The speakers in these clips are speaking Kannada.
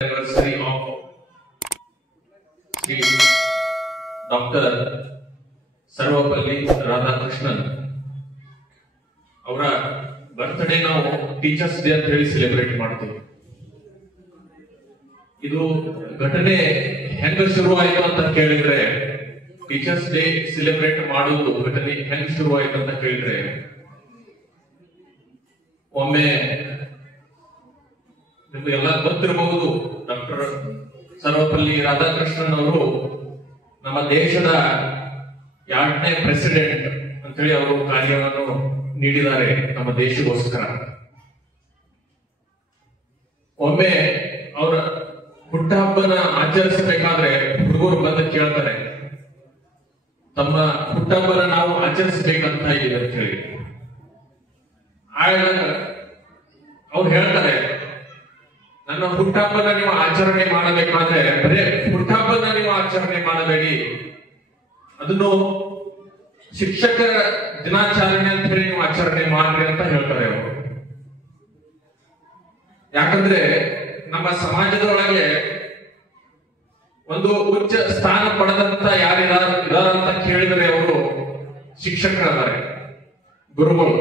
anniversary of Sri Dr. Sarvapalli Radhakrishnan ಅವರ ಬರ್ತ್ಡೇ ನಾವು ಟೀಚರ್ಸ್ ಡೇ ಅಂತ ಹೇಳಿ ಸೆಲೆಬ್ರೇಟ್ ಮಾಡ್ತೀವಿ. ಇದು ಘಟನೆ ಹೆಂಗ ಶುರುವಾಯಿತು ಅಂತ ಕೇಳಿದ್ರೆ, ಟೀಚರ್ಸ್ ಡೇ ಸೆಲೆಬ್ರೇಟ್ ಮಾಡುವುದು ಘಟನೆ ಹೆಂಗ್ ಶುರುವಾಯಿತು ಅಂತ ಕೇಳಿದ್ರೆ, ಒಮ್ಮೆ ನಿಮಗೆಲ್ಲ ಗೊತ್ತಿರಬಹುದು, ಡಾಕ್ಟರ್ ಸರ್ವಪಲ್ಲಿ ರಾಧಾಕೃಷ್ಣನ್ ಅವರು ನಮ್ಮ ದೇಶದ 2ನೇ ಪ್ರೆಸಿಡೆಂಟ್ ಅಂತೇಳಿ ಅವರು ಕಾರ್ಯವನ್ನು ನೀಡಿದ್ದಾರೆ ನಮ್ಮ ದೇಶಕ್ಕೋಸ್ಕರ. ಒಮ್ಮೆ ಅವರ ಹುಟ್ಟಹಬ್ಬನ ಆಚರಿಸಬೇಕಾದ್ರೆ ಹುಡುಗರು ಬಂದು ಕೇಳ್ತಾರೆ, ತಮ್ಮ ಹುಟ್ಟಹಬ್ಬನ ನಾವು ಆಚರಿಸಬೇಕಂತ ಇದೆ ಅಂತ ಹೇಳಿ. ಅವ್ರು ಹೇಳ್ತಾರೆ, ನನ್ನ ಹುಟ್ಟಹಬ್ಬನ ನೀವು ಆಚರಣೆ ಮಾಡಬೇಕಾದ್ರೆ ಬರೇ ಹುಟ್ಟಹಬ್ಬನ ನೀವು ಆಚರಣೆ ಮಾಡಬೇಡಿ, ಅದನ್ನು ಶಿಕ್ಷಕರ ದಿನಾಚರಣೆ ಅಂತ ಹೇಳಿ ನೀವು ಆಚರಣೆ ಮಾಡ್ರಿ ಅಂತ ಹೇಳ್ತಾರೆ ಅವರು. ಯಾಕಂದ್ರೆ ನಮ್ಮ ಸಮಾಜದೊಳಗೆ ಒಂದು ಉಚ್ಚ ಸ್ಥಾನ ಪಡೆದಂತ ಯಾರಿದಾರಂತ ಕೇಳಿದರೆ ಅವರು ಶಿಕ್ಷಕರಾದರೆ, ಗುರುಗಳು.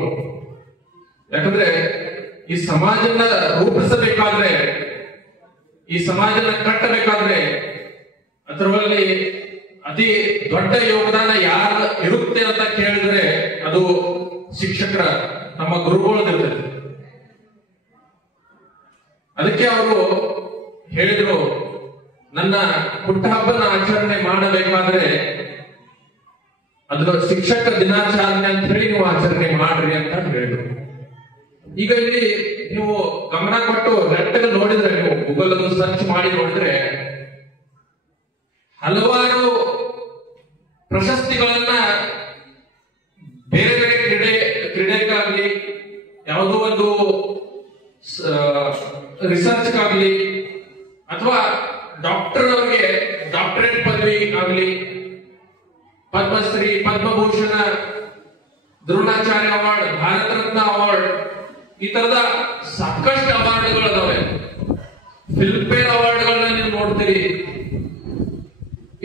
ಯಾಕಂದ್ರೆ ಈ ಸಮಾಜನ ರೂಪಿಸಬೇಕಾದ್ರೆ, ಈ ಸಮಾಜನ ಕಟ್ಟಬೇಕಾದ್ರೆ ಅದರಲ್ಲಿ ಅತಿ ದೊಡ್ಡ ಯೋಗದಾನ ಯಾರು ಇರುತ್ತೆ ಅಂತ ಕೇಳಿದ್ರೆ ಅದು ಶಿಕ್ಷಕರ, ನಮ್ಮ ಗುರುಗಳದಿರ್ತದೆ. ಅದಕ್ಕೆ ಅವರು ಹೇಳಿದ್ರು, ನನ್ನ ಹುಟ್ಟಹಬ್ಬನ ಆಚರಣೆ ಮಾಡಬೇಕಾದ್ರೆ ಅದರ ಶಿಕ್ಷಕ ದಿನಾಚರಣೆ ಅಂತ ಹೇಳಿ ನೀವು ಆಚರಣೆ ಮಾಡ್ರಿ ಅಂತ ಹೇಳಿದ್ರು. ಈಗ ಇಲ್ಲಿ ನೀವು ಗಮನ ಕೊಟ್ಟು ನೆಟ್ಟಗೆ ನೋಡಿದ್ರೆ, ನೀವು ಗೂಗಲ್ ಅನ್ನು ಸರ್ಚ್ ಮಾಡಿ ನೋಡಿದ್ರೆ ಹಲವಾರು ಪ್ರಶಸ್ತಿಗಳನ್ನ ಬೇರೆ ಬೇರೆ ಕ್ರೀಡೆಗಾಗ್ಲಿ, ಯಾವುದೋ ಒಂದು ರಿಸರ್ಚ್ಗಾಗ್ಲಿ, ಅಥವಾ ಡಾಕ್ಟರ್ ಅವರಿಗೆ ಡಾಕ್ಟರೇಟ್ ಪದವಿ ಆಗಲಿ, ಪದ್ಮಶ್ರೀ, ಪದ್ಮಭೂಷಣ, ದ್ರೋಣಾಚಾರ್ಯ ಅವಾರ್ಡ್, ಭಾರತ ರತ್ನ ಅವಾರ್ಡ್, ಈ ತರದ ಸಾಕಷ್ಟು ಅವಾರ್ಡ್ಗಳಿದಾವೆ. ಫಿಲ್ಮ್ಫೇರ್ ಅವಾರ್ಡ್ಗಳನ್ನ ನೀವು ನೋಡ್ತೀರಿ,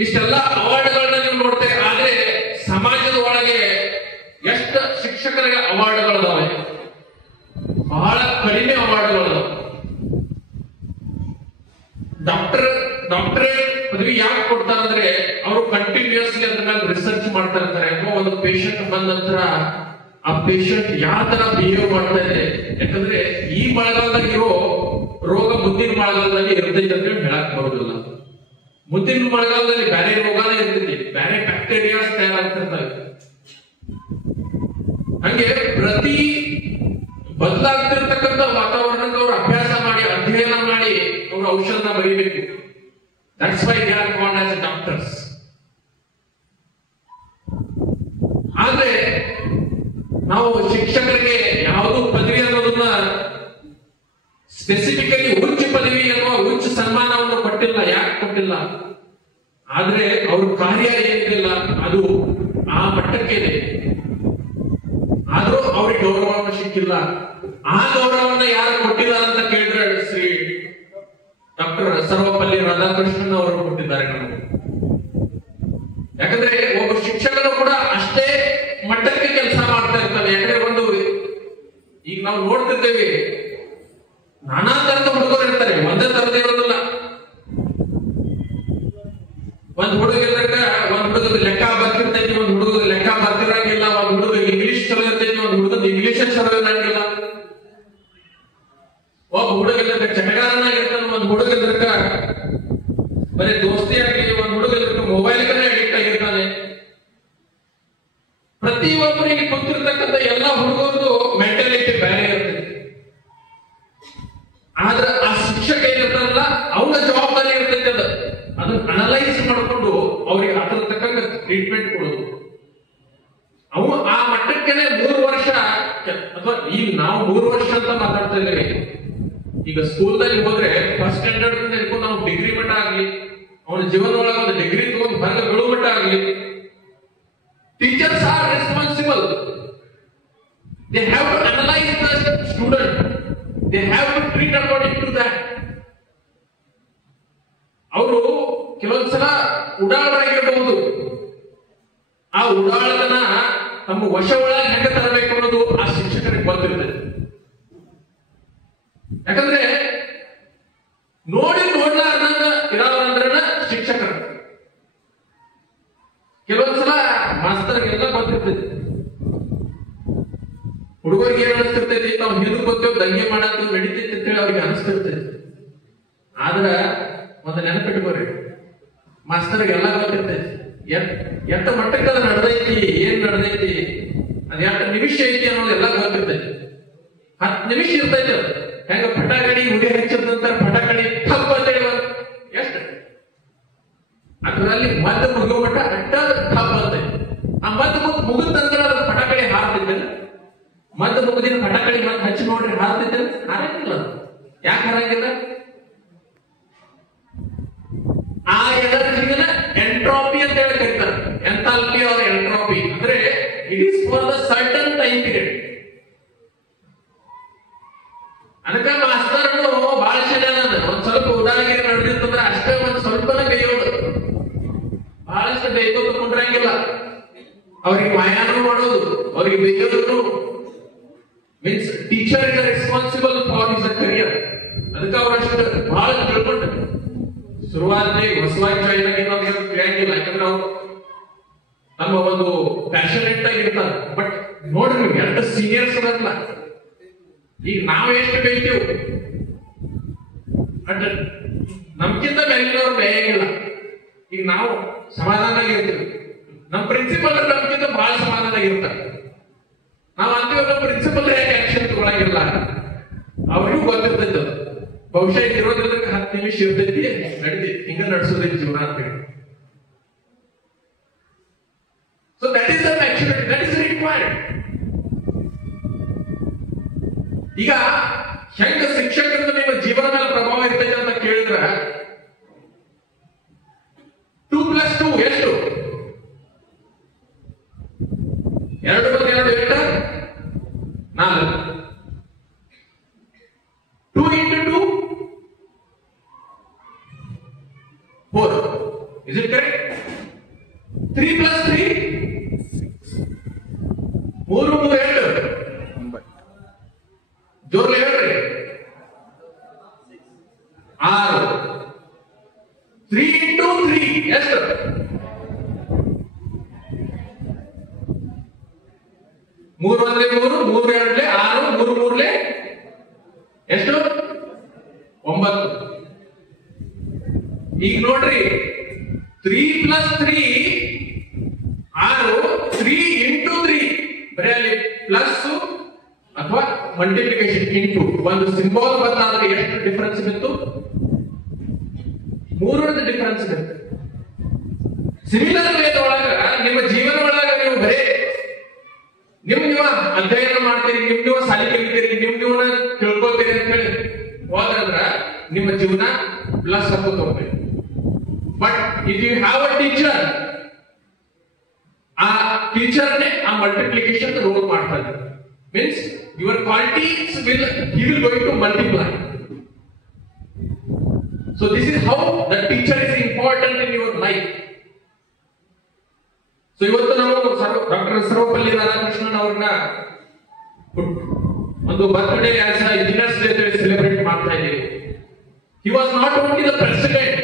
ಇಷ್ಟೆಲ್ಲ ಅವಾರ್ಡ್ಗಳನ್ನ ನೀವು ನೋಡ್ತೀರಿ. ಆದ್ರೆ ಸಮಾಜದ ಒಳಗೆ ಎಷ್ಟು ಶಿಕ್ಷಕರಿಗೆ ಅವಾರ್ಡ್ಗಳಿದಾವೆ? ಬಹಳ ಕಡಿಮೆ ಅವಾರ್ಡ್ಗಳಿದಾವೆ. ಡಾಕ್ಟರೇಟ್ ಪದವಿ ಯಾಕೆ ಕೊಡ್ತಾರಂದ್ರೆ ಅವರು ಕಂಟಿನ್ಯೂಸ್ಲಿ ಅದ್ರ ಮೇಲೆ ರಿಸರ್ಚ್ ಮಾಡ್ತಾ ಇರ್ತಾರೆ. ಅಥವಾ ಒಂದು ಪೇಷಂಟ್ ಬಂದ ನಂತರ ಆ ಪೇಷಂಟ್ ಯಾವ ತರ ಬಿಹೇವ್ ಮಾಡ್ತಾ ಇದೆ, ಯಾಕಂದ್ರೆ ಈ ಮಳೆಗಾಲದಾಗ ಇರೋ ರೋಗ ಮುಂದಿನ ಮಳೆಗಾಲದಲ್ಲಿ ಇರ್ತೈತೆ ಅಂತ ಹೇಳಕ್ ಬರೋದಿಲ್ಲ. ಮುಂದಿನ ಮಳೆಗಾಲದಲ್ಲಿ ಬೇರೆ ರೋಗನೇ ಇರ್ತೈತಿ, ಬೇರೆ ಬ್ಯಾಕ್ಟೀರಿಯಾಸ್ ತಯಾರಾಗ್ತಿರ್ತವೆ. ಹಂಗೆ ಪ್ರತಿ ಬದಲಾಗ್ತಿರ್ತಕ್ಕಂಥ ವಾತಾವರಣಕ್ಕೆ ಅವರು ಅಭ್ಯಾಸ ಮಾಡಿ, ಅಧ್ಯಯನ ಮಾಡಿ ಅವರು ಔಷಧನ ಬರೀಬೇಕು. That's why they are called as doctors. ಆದ್ರೆ ನಾವು ಶಿಕ್ಷಕರಿಗೆ ಯಾವುದೋ ಪದವಿ ಅನ್ನೋದನ್ನ ಸ್ಪೆಸಿಫಿಕಲಿ ಉಚ್ಚ ಪದವಿ ಅಥವಾ ಉಚ್ಚ ಸನ್ಮಾನವನ್ನು ಕೊಟ್ಟಿಲ್ಲ. ಯಾಕೆ ಕೊಟ್ಟಿಲ್ಲ? ಆದ್ರೆ ಅವ್ರ ಕಾರ್ಯ ಏನಿಲ್ಲ ಅದು ಆ ಮಟ್ಟಕ್ಕೆ ಇದೆ. ಆದ್ರೂ ಅವ್ರಿಗೆ ಗೌರವವನ್ನು ಸಿಕ್ಕಿಲ್ಲ. ಆ ಗೌರವವನ್ನು ಯಾರು ಕೊಟ್ಟಿಲ್ಲ ಅಂತ ಕೇಳಿದ್ರೆ ಶ್ರೀ ಡಾಕ್ಟರ್ ಸರ್ವಪಲ್ಲಿ ರಾಧಾಕೃಷ್ಣನ್ ಅವರು ಕೊಟ್ಟಿದ್ದಾರೆ ನಮಗೆ. ಯಾಕಂದ್ರೆ ಒಬ್ಬ ಶಿಕ್ಷಕರು ಕೂಡ ಅಷ್ಟೇ ಮಟ್ಟಕ್ಕೆ ಕೆಲಸ ಮಾಡ್ತಾ ಇರ್ತಾರೆ. ಯಾಕಂದ್ರೆ ಈಗ ನಾವು ನೋಡ್ತಿದ್ದೇವೆ, ನಾನಾ ತರದ ಹುಡುಗರು ಇರ್ತಾರೆ, ಒಂದೇ ತರದ ಇರೋದಿಲ್ಲ. ಒಂದ್ ಹುಡುಗರಿಗೆ ಲೆಕ್ಕ ಬರ್ತಿರ್ತೈತಿ, ಒಂದ್ ಹುಡುಗ ಲೆಕ್ಕ ಬರ್ತಿರಂಗಿಲ್ಲ, ಒಂದ್ ಹುಡುಗ ಇಂಗ್ಲಿಷ್ ಚಲೋ ಇರ್ತೈತಿ, ಒಂದ್ ಹುಡುಗದ ಇಂಗ್ಲಿಷ್ ಚಲೋ ಇರಂಗಿಲ್ಲ. ಒಬ್ಬ ಹುಡುಗ ಚಟಗಾರನ ಇರ್ತಾನೆ, ಒಂದ್ ಹುಡುಗ ಬರೀ ದೋಸ್ತಿ ಆಗಲಿ, ಒಂದ್ ಹುಡುಗ ಮೊಬೈಲ್ ಕಡೆ ಅಡಿಕ್ಟ್ ಆಗಿರ್ತಾನೆ. ಪ್ರತಿಯೊಬ್ಬರಿಗೆ ಗೊತ್ತಿರ್ತಕ್ಕಂಥ ಎಲ್ಲ ಹುಡುಗರದು ಮೆಂಟಾಲಿಟಿ ಬೇರೆ ಇರ್ತದೆ. ಆದ್ರೆ ಆ ಶಿಕ್ಷಕ ಏನಿರ್ತಾರಲ್ಲ ಅವನ ಜವಾಬ್ದಾರಿ ಇರ್ತೈತೆ, ಅದನ್ನ ಅನಲೈಸ್ ಮಾಡಿಕೊಂಡು ಅವ್ರಿಗೆ ಅದ್ರ ತಕ್ಕಂಗ ಟ್ರೀಟ್ಮೆಂಟ್ ಕೊಡೋದು. ಅವು ಆ ಮಟ್ಟಕ್ಕೆ 3 ವರ್ಷ, ಅಥವಾ ಈಗ ನಾವು 3 ವರ್ಷ ಅಂತ ಮಾತಾಡ್ತಾ ಇದ್ದೇವೆ. ಈಗ ಸ್ಕೂಲ್ದಲ್ಲಿ ಹೋದ್ರೆ ಫಸ್ಟ್ ಸ್ಟ್ಯಾಂಡರ್ಡ್ ಹಿಡ್ಕೊಂಡು ನಾವು ಡಿಗ್ರಿ ಮಟ್ಟ ಆಗ್ಲಿ, ಅವನ ಜೀವನ ಒಳಗೆ ಒಂದು ಡಿಗ್ರಿ ತಗೊಂಡು ಹೊರಗೆ ಬೀಳುವ ಮಟ್ಟ ಆಗ್ಲಿ, teachers are responsible. They have to analyse the student, they have to treat according to that. ಅವರು ಕೆಲವೊಂದ್ಸಲ ಉಡಾಳರಾಗಿರಬಹುದು. ಆ ಉಡಾಳತನ ತಮ್ಮ ವಶ ಒಳಗೆ ಹೆಂಗ ತರಬೇಕು ಅನ್ನೋದು ಆ ಶಿಕ್ಷಕರಿಗೆ ಗೊತ್ತಿರ್ತದೆ. ಯಾಕಂದ್ರೆ ನೋಡ್ಲಾರ್ದಂಗ ಇರೋದ್ರಂದ್ರ ಶಿಕ್ಷಕರು. ಕೆಲವೊಂದ್ಸಲ ಮಾಸ್ತರ್ಗೆಲ್ಲ ಗೊತ್ತಿರ್ತೈತಿ, ಹುಡುಗರಿಗೆ ಏನ್ ಅನಿಸ್ತಿರ್ತೈತಿ, ನಾವು ಹಿಂದಕ್ಕೆ ಗೊತ್ತೇವ್ ದಂಗೆ ಮಾಡಾಕ ನಡೀತೈತಿ ಅಂತೇಳಿ ಅವ್ರಿಗೆ ಅನಿಸ್ತಿರ್ತೈತಿ. ಆದ್ರ ಒಂದು ನೆನಪಿಟ್ಕೋರಿ, ಮಾಸ್ತರ್ಗೆಲ್ಲ ಗೊತ್ತಿರ್ತೈತಿ ಎಂತ ಮಟ್ಟಕ್ಕೆ ಅದು ನಡೆದೈತಿ, ಏನ್ ನಡೆದೈತಿ, ಅದ್ ಎಂತ ನಿಮಿಷ ಐತಿ ಅನ್ನೋದೆಲ್ಲ ಗೊತ್ತಿರ್ತೈತಿ. 10 ನಿಮಿಷ ಇರ್ತೈತಿ. ಹೆಂಗ ಪಟಾಕಡಿ ಉಡಿ ಹಚ್ಚಿದ ನಂತರ ಪಟಾಕಡಿ ಥಪ್ಪ ಅಂತೇಳಿ ಎಷ್ಟು ಅದರಲ್ಲಿ ಮದ್ದು ಮುಗಿಯೋ ಮಟ್ಟ ಅಟ್ಟ ಥಪ್ಪ ಅಂತೈತಿ. ಆ ಮದ್ದು ಮುಗಿದ ನಂತರ ಅದು ಪಟಾಕಡಿ ಹಾರ್ತಿದ್ದಿಲ್ಲ. ಮದ್ದು ಮುಗಿದಿನ ಪಟಾಕಡಿ ಮತ್ತೆ ಹಚ್ಚಿ ನೋಡ್ರಿ ಹಾರ್ತಿದ್ದಿಲ್ಲ, ಹಾರಂಗಿಲ್ಲ. ಯಾಕೆ ಹಾರಂಗಿಲ್ಲ? ಆ ಎನರ್ಜಿನ ಎಂಟ್ರಾಪಿ ಅಂತ ಹೇಳಿ ಕರೀತಾರೆ. ಎಂಥಾಲ್ಪಿ ಆರ್ ಎಂಟ್ರಾಪಿ ಅಂದ್ರೆ it is for the certain time period. ಅದಕ್ಕ ಮಾಸ್ತರ್ನು ಬಹಳ ಚೆನ್ನಾಗ ಒಂದ್ ಸ್ವಲ್ಪ ಉದಾಹರಣೆ ನಡೆದಿರ್ತಂದ್ರೆ ಅಷ್ಟೇ ಒಂದ್ ಸ್ವಲ್ಪನ ಬೇಯೋದು, ಬಹಳಷ್ಟು ಬೇಯ್ಕೋತ ಕುಂಡ್ರಂಗಿಲ್ಲ. ಅವ್ರಿಗೆ ಮಾಯಾನು ಮಾಡೋದು, ಅವ್ರಿಗೆ ಬೇಯೋದು. Means teacher is responsible for his career. ಅದಕ್ಕೆ ಅವರಷ್ಟು ಬಹಳ ತಿಳ್ಕೊಂಡು ಶುರುವಾತ್ನಾಗ ಹೊಸವಾಗಿ ಜಾಯಿನ್ ಆಗಿ ತಿಳಿಯಂಗಿಲ್ಲ. ಯಾಕಂದ್ರೆ ಅವ್ರು ನಮ್ಮ ಒಂದು ಪ್ಯಾಷನೇಟ್ ಆಗಿರ್ತಾರೆ. ಬಟ್ ನೋಡ್ರಿ ನೀವು ಎಷ್ಟು ಸೀನಿಯರ್ಸ್ ಬರಲ್ಲ. ಈಗ ನಾವು ಎಷ್ಟು ಬೇಯ್ತೀವಿ ಬಟ್ ನಮ್ಗಿಂತ ಮೇಲಿನವ್ರು ಬೇಯಂಗಿಲ್ಲ. ಈಗ ನಾವು ಸಮಾಧಾನವಾಗಿರ್ತೀವಿ, ನಮ್ಮ ಪ್ರಿನ್ಸಿಪಲ್ ನಮ್ಗಿಂತ ಬಹಳ ಸಮಾಧಾನವಾಗಿರ್ತಾರೆ. ನಾವು ಅಂತೀವಿ ನಮ್ಮ ಪ್ರಿನ್ಸಿಪಲ್ ಯಾಕೆ ಆಕ್ಷನ್ ತಗೊಳಂಗಿಲ್ಲ, ಅವ್ರಿಗೂ ಗೊತ್ತಿರ್ತೈತೆ. ಬಹುಶಃ ಇರೋದ್ರಿಂದ 10 ನಿಮಿಷ ಇರ್ತೈತಿ, ನಡೀತಿ ಹಿಂಗ ನಡೆಸೋದೈತಿ ಜೀವನ ಅಂತೇಳಿ. So that is the maturity, that is required. ಈಗ ಹೆಂಗ ಶಿಕ್ಷಕರಿಂದ ನಿಮ್ಮ ಜೀವನ ಮೇಲೆ ಪ್ರಭಾವ ಇರ್ತೈತೆ ಅಂತ ಕೇಳಿದ್ರ 2 + 2 ಎಷ್ಟು? 2 + 2 ಎಷ್ಟು? 4. 2 × 2 4. Is it correct? 3 + 3 3 3 ಎಷ್ಟು? ಜೋರ್ಲೆ ಹೇಳ್ರಿ. 6. 3 × 3 ಎಷ್ಟು? 3 × 1 3, 3 × 2 6, 3 × 3 ಎಷ್ಟು? 9. ಈಗ ನೋಡ್ರಿ, 3 + 3 6, 3 × 3 ಬರೀ ಅಲ್ಲಿ ಪ್ಲಸ್ ಅಥವಾ ಮಲ್ಟಿಪ್ಲಿಕೇಶನ್ ಇಂಟು ಒಂದು ಸಿಂಬಲ್ ಬಂದಾದ್ರೆ ಎಷ್ಟು ಡಿಫರೆನ್ಸ್ ಬಿತ್ತು? 3 ಡಿಫರೆನ್ಸ್ ಬಿತ್ತು. ಸಿಮಿಲರ್ ವೇದ ಒಳಗ ನಿಮ್ಮ ಜೀವನ ಒಳಗ ನೀವು ಬರೇ ನೀವು ಅಧ್ಯಯನ ಮಾಡ್ತೀರಿ, ನೀವು ಸಾಲಿ ಕಲಿತೀರಿ, ನೀವು ತಿಳ್ಕೊತೀರಿ ಅಂತ ಹೇಳಿ ಹೋದ್ರಂದ್ರ ನಿಮ್ಮ ಜೀವನ ಪ್ಲಸ್ ಹಾಕೋತ ಹೋಗ್ಬೇಕು. But if you have a teacher, ಆ ಟೀಚರ್ನೇ ಆ ಮಲ್ಟಿಪ್ಲಿಕೇಶನ್ ರೂಲ್ ಮಾಡ್ತಾರೆ. Means your qualities he will going to multiply. So this is how the teacher is important in your life. So ಇವತ್ತು ನಾವು ಡಾಕ್ಟರ್ ಸರ್ವಪಲ್ಲಿ ರಾಧಾಕೃಷ್ಣನ್ ಅವ್ರನ್ನ ಒಂದು birthday as a engineers day celebrate ಮಾಡ್ತಾ ಇದ್ದೀವಿ. He was not only the president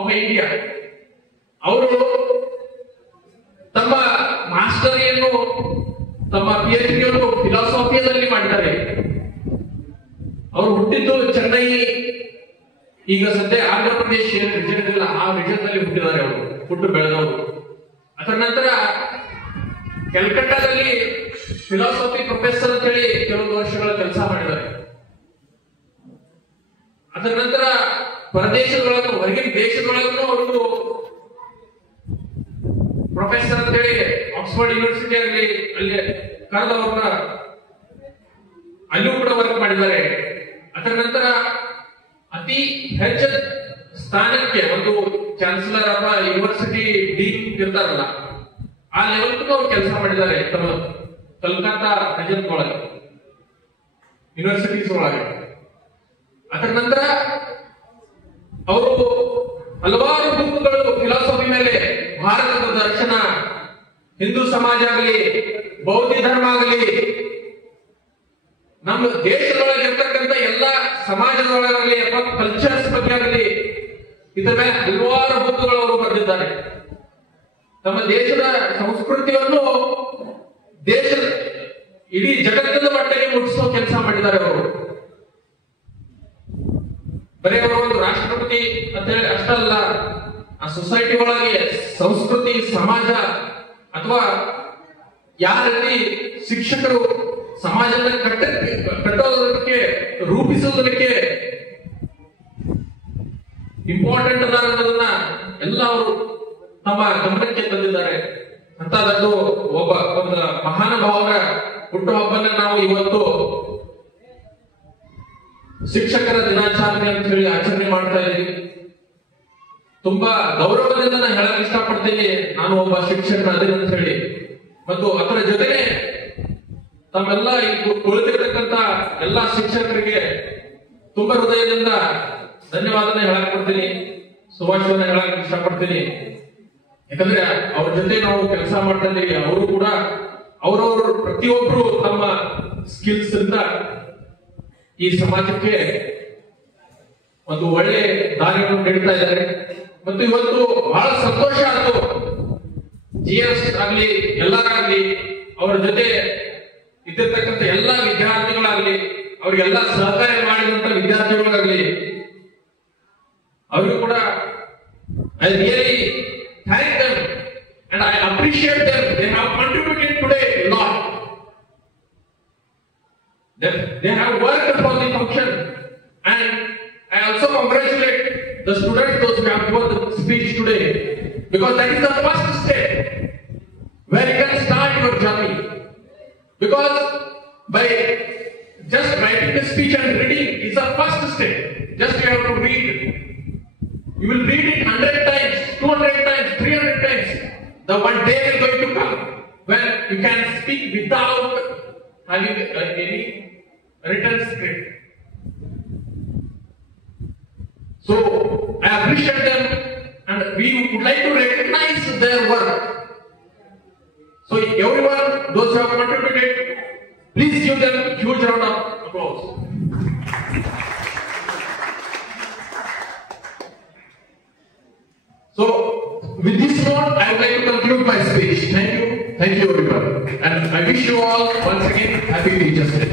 of India. ಅವರು ತಮ್ಮ ಮಾಸ್ಟರಿಯನ್ನು ತಮ್ಮ PhD ಫಿಲಾಸಫಿಯಲ್ಲಿ ಮಾಡ್ತಾರೆ. ಅವರು ಹುಟ್ಟಿದ್ದು ಚೆನ್ನೈ, ಈಗ ಸದ್ಯ ಆಂಧ್ರ ಪ್ರದೇಶ ರೀಜನ್ ಇಲ್ಲ, ಆ ರೀಜನ್ ನಲ್ಲಿ ಹುಟ್ಟಿದ್ದಾರೆ. ಅವರು ಹುಟ್ಟು ಬೆಳೆದವರು. ಅದರ ನಂತರ ಕಲ್ಕಟ್ಟಾದಲ್ಲಿ ಫಿಲಾಸಫಿ ಪ್ರೊಫೆಸರ್ ಅಂತ ಹೇಳಿ ಕೆಲವೊಂದು ವರ್ಷಗಳ ಕೆಲಸ ಮಾಡಿದ್ದಾರೆ. ಅದರ ನಂತರ ಪರದೇಶದೊಳಗ, ಹೊರಗಿನ ದೇಶದೊಳಗೂ ಅವರು ಪ್ರೊಫೆಸರ್ ಅಂತ ಹೇಳಿ ಆಕ್ಸ್ಫರ್ಡ್ ಯೂನಿವರ್ಸಿಟಿ ಆಗಲಿ ಅಲ್ಲಿ ಕರೆದವ್ರನ್ನ ಅಲ್ಲೂ ಕೂಡ ವರ್ಕ್ ಮಾಡಿದ್ದಾರೆ. ಅದರ ನಂತರ ಅತಿ ಹೆಚ್ಚು ಸ್ಥಾನಕ್ಕೆ ಒಂದು ಚಾನ್ಸಲರ್ ಅಥವಾ ಯೂನಿವರ್ಸಿಟಿ ಡೀನ್ ಇರ್ತಾರಲ್ಲ, ಆ ಲೆವೆಲ್ ಅವ್ರು ಕೆಲಸ ಮಾಡಿದ್ದಾರೆ ತಮ್ಮ ಕಲ್ಕತ್ತಾ ರೀಜನ್ ಒಳಗೆ, ಯೂನಿವರ್ಸಿಟೀಸ್ ಒಳಗೆ. ಅದರ ನಂತರ ಅವರು ಹಲವಾರು ಬುಕ್ಗಳು ಫಿಲಾಸಫಿ ಮೇಲೆ, ಭಾರತದ ದರ್ಶನ, ಹಿಂದೂ ಸಮಾಜ ಆಗಲಿ, ಬೌದ್ಧ ಧರ್ಮ ಆಗಲಿ, ನಮ್ಮ ದೇಶದೊಳಗಿರ್ತಕ್ಕಂಥ ಎಲ್ಲ ಸಮಾಜದೊಳಗಾಗಲಿ ಅಥವಾ ಕಲ್ಚರ್ಸ್ ಬಗ್ಗೆ ಆಗಲಿ, ಇದರ ಮೇಲೆ ಹಲವಾರು ಬುಕ್ಗಳು ಅವರು ಬರೆದಿದ್ದಾರೆ. ನಮ್ಮ ದೇಶದ ಸಂಸ್ಕೃತಿಯನ್ನು ದೇಶದ ಇಡೀ ಜಗತ್ತಿನ ಮಟ್ಟಿಗೆ ಮುಟ್ಟಿಸೋ ಕೆಲಸ ಮಾಡಿದ್ದಾರೆ ಅವರು. ಬರೀ ಅವರು ಒಂದು ರಾಷ್ಟ್ರಪತಿ ಅಂತ ಹೇಳಿ ಅಷ್ಟಲ್ಲ, ಆ ಸೊಸೈಟಿ ಒಳಗೆ ಸಂಸ್ಕೃತಿ, ಸಮಾಜ ಅಥವಾ ಯಾವ ರೀತಿ ಶಿಕ್ಷಕರು ಸಮಾಜದ ಕಟ್ಟೋದಕ್ಕೆ, ರೂಪಿಸುವುದಕ್ಕೆ ಇಂಪಾರ್ಟೆಂಟ್ ಅದ ಅನ್ನೋದನ್ನ ಎಲ್ಲ ಅವರು ತಮ್ಮ ಗಮನಕ್ಕೆ ತಂದಿದ್ದಾರೆ. ಅಂತದ್ದು ಒಂದು ಮಹಾನುಭಾವರ ಹುಟ್ಟುಹಬ್ಬನ ನಾವು ಇವತ್ತು ಶಿಕ್ಷಕರ ದಿನಾಚರಣೆ ಅಂತ ಹೇಳಿ ಆಚರಣೆ ಮಾಡ್ತಾ ಇದ್ದೀವಿ. ತುಂಬಾ ಗೌರವದಿಂದ ನಾನು ಹೇಳಕ್ ಇಷ್ಟಪಡ್ತೀನಿ, ನಾನು ಒಬ್ಬ ಶಿಕ್ಷಕನ ಅದೇನು ಅಂತ ಹೇಳಿ. ಮತ್ತು ಅದರ ಜೊತೆಗೆ ತಮ್ಮೆಲ್ಲ ಈ ಕುಳಿತಿರ್ತಕ್ಕಂಥ ಎಲ್ಲಾ ಶಿಕ್ಷಕರಿಗೆ ತುಂಬಾ ಹೃದಯದಿಂದ ಧನ್ಯವಾದನ ಹೇಳಕ್ ಕೊಡ್ತೀನಿ, ಶುಭಾಶಯನ ಹೇಳಕ್ ಇಷ್ಟಪಡ್ತೀನಿ. ಯಾಕಂದ್ರೆ ಅವ್ರ ಜೊತೆ ನಾವು ಕೆಲಸ ಮಾಡ್ತಾ ಇದ್ದೀವಿ. ಅವರು ಕೂಡ ಅವರವರು ಪ್ರತಿಯೊಬ್ರು ತಮ್ಮ ಸ್ಕಿಲ್ಸ್ ಇಂದ ಈ ಸಮಾಜಕ್ಕೆ ಒಂದು ಒಳ್ಳೆ ದಾರಿಯನ್ನು ನೀಡ್ತಾ ಇದ್ದಾರೆ. ಮತ್ತು ಇವತ್ತು ಬಹಳ ಸಂತೋಷ ಆಯ್ತು, GS ಆಗ್ಲಿ, ಎಲ್ಲರಾಗ್ಲಿ, ಅವರ ಜೊತೆ ಇದ್ದಿರ್ತಕ್ಕಂಥ ಎಲ್ಲಾ ವಿದ್ಯಾರ್ಥಿಗಳಾಗ್ಲಿ, ಅವ್ರಿಗೆಲ್ಲ ಸಹಕಾರ ಮಾಡಿದಂತ ವಿದ್ಯಾರ್ಥಿಗಳಾಗ್ಲಿ, ಅವ್ರಿಗೂ ಕೂಡ I really thank them and I appreciate them. They have contributed today a lot. They have worked for the function, and I also congratulate the students, those who have given the speech today, because that is the first step where you can start your journey. Because by just writing the speech and reading is the first step. Just you have to read. You will read it 100 times, 200 times, 300 times. The one day is going to come when you can speak without having any written script. So I appreciate them, and we would like to recognize their work. So everyone, those who have contributed, please give them a huge round of applause. So with this note, I would like to conclude my speech. Thank you everyone, and I wish you all once again happy Teachers' Day.